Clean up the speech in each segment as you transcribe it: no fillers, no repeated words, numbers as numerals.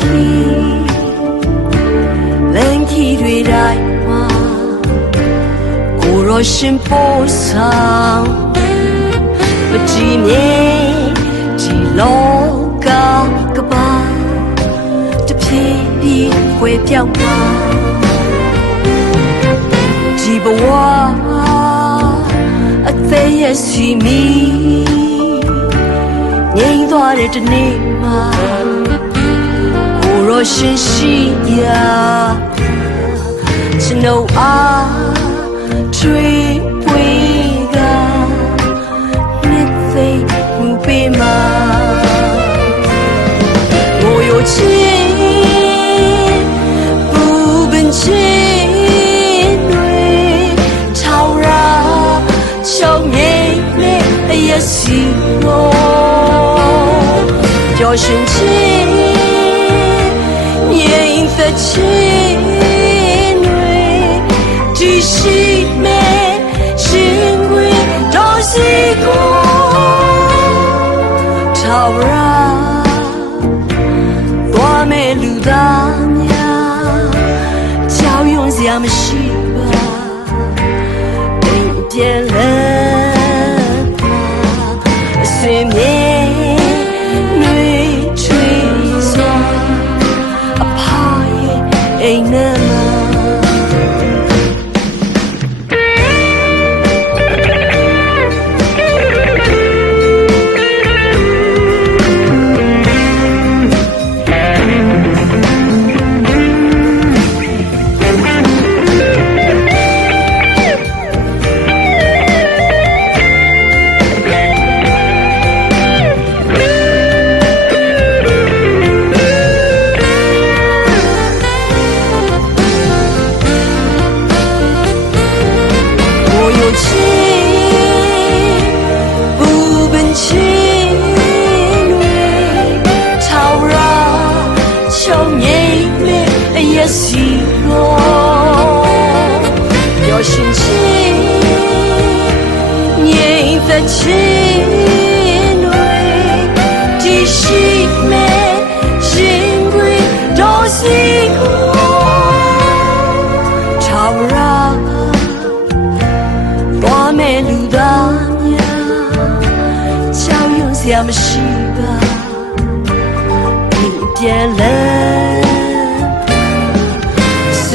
ခိလန်ခီတွေတိုင်းမှာကိုရောရှင်ပို့ဆောင်မကြည့်မြင်ဒီလောကကပါတဖြည်းဖြည်းခွဲပြောင်းပါဒီဘဝအသေးရစီမီငြိမ်သွားတဲ့တနေ့မှာကိုရောရှင်ရှိရာကျွန်ုပ်အားထွေးပွေကနှစ်သိမ့်မှုပေးမှာကိုရောချစ်ပူပင်ချစ်တွေထောင်ရာချုပ်ငိမ့်နဲ့အယစီကိုပျော်ရွှင်ချစ်ငြိမ်သက်ချစ်တွေဒီရှိမဲ့ရှင်ခွေတော်စီကိုထာဝရသွားမဲ့လူသားများကြောက်ရွံ့စရာမရှိပါအိမ်ပြန်လဲအစင်မြေနှွေချွေစွာအဖာရဲ့အိမ်နဲ့စီကိုပျော်ရွှင်ချစ်ငြိမ်သက်ချစ်တွေဒီရှိမဲ့ရှင်ခွေတော်စီကိုထာဝရသွားမဲ့လူသားများကြောက်ရွံ့စရာမရှိပါအိမ်ပြန်လဲ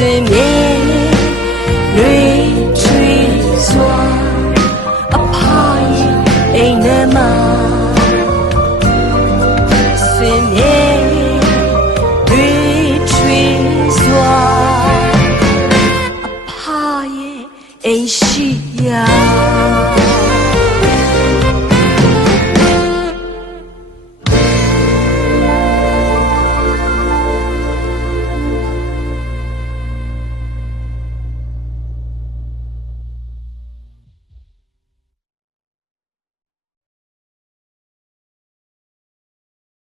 စင်မြေ